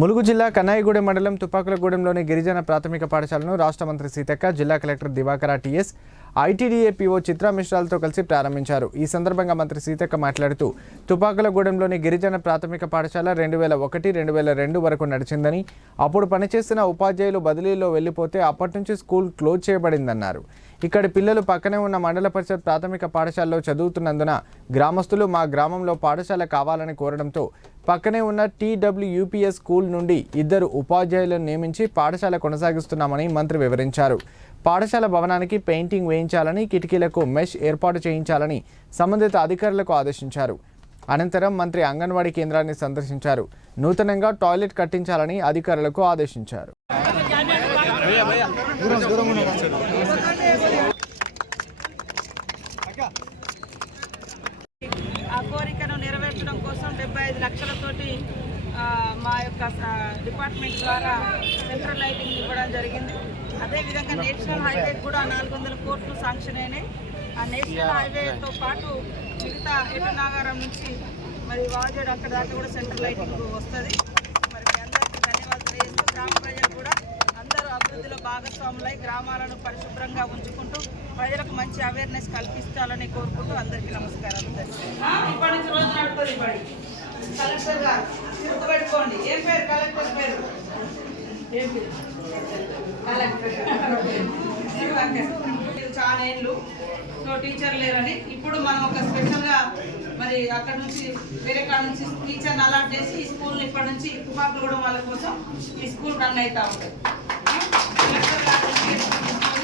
ములుగు జిల్లా కన్నాయిగూడెం మండలం తుపాకులగూడెంలోని గిరిజన ప్రాథమిక పాఠశాలను రాష్ట్ర మంత్రి సీతక్క, జిల్లా collector Divakara TS, ITDA PO Chitra మిశ్రాలతో కలిసి ప్రారంభించారు. ఈ సందర్భంగా మంత్రి సీతక్క మాట్లాడుతూ తుపాకులగూడెంలోని గిరిజన ప్రాథమిక పాఠశాల 2001-2002 వరకు నడిచిందని, అప్పుడు పనిచేస్తున్న ఉపాధ్యాయులు బదిలీలో వెళ్లిపోతే అప్పటి నుంచి స్కూల్ క్లోజ్ చేయబడిందన్నారు. ఇక్కడి పిల్లలు పక్కనే ఉన్న మండల పరిషత్ ప్రాథమిక పాఠశాలలో చదువుతున్నందున గ్రామస్తులు మా గ్రామంలో పాఠశాల కావాలని కోరడంతో పక్కనే ఉన్న టీడబ్ల్యూయూపీఎస్ స్కూల్ నుండి 2 ఉపాధ్యాయులను నియమించి పాఠశాల కొనసాగిస్తున్నామని మంత్రి వివరించారు. పాఠశాల భవనానికి పెయింటింగ్ వేయించాలని, కిటికీలకు మెష్ ఏర్పాటు చేయించాలని సంబంధిత అధికారులకు ఆదేశించారు. అనంతరం మంత్రి అంగన్వాడీ కేంద్రాన్ని సందర్శించారు. నూతనంగా టాయిలెట్ కట్టించాలని అధికారులకు ఆదేశించారు. ఆ కోరికను నెరవేర్చడం కోసం 75 లక్షలతోటి మా యొక్క డిపార్ట్మెంట్ ద్వారా సెంట్రల్ లైటింగ్ ఇవ్వడం జరిగింది. అదేవిధంగా నేషనల్ హైవే కూడా 400 కోట్లు శాంక్షన్ అయినాయి. ఆ నేషనల్ హైవేతో పాటు మిగతా ఎటునాగారం నుంచి మరి వాజేడు అక్కడ దాకా కూడా సెంట్రల్ లైటింగ్ వస్తుంది. మరి మీ అందరికీ ధన్యవాదాలు తెలియజేస్తూ గ్రామ ప్రజలు కూడా అందరూ అభివృద్ధిలో భాగస్వాములై గ్రామాలను పరిశుభ్రంగా ఉంచుకుంటూ ప్రజలకు మంచి అవేర్నెస్ కల్పించాలని కోరుకుంటూ అందరికీ నమస్కారాలు. ఇప్పటి నుంచి రోజు నడుపుతుంది బడి. కలెక్టర్ గారు గుర్తుపెట్టుకోండి. ఏం పేరు కలెక్టర్ పేరు? ఏం పేరు? కలెక్టర్ చాలా ఏళ్ళు టీచర్ లేరని ఇప్పుడు మనం ఒక స్పెషల్గా మరి అక్కడ నుంచి వేరే కాడ నుంచి టీచర్ని అలాట్ చేసి ఈ స్కూల్ని ఇప్పటి నుంచి తుపాకులగూడెం వాళ్ళ కోసం ఈ స్కూల్ రన్ అవుతా ఉంటుంది.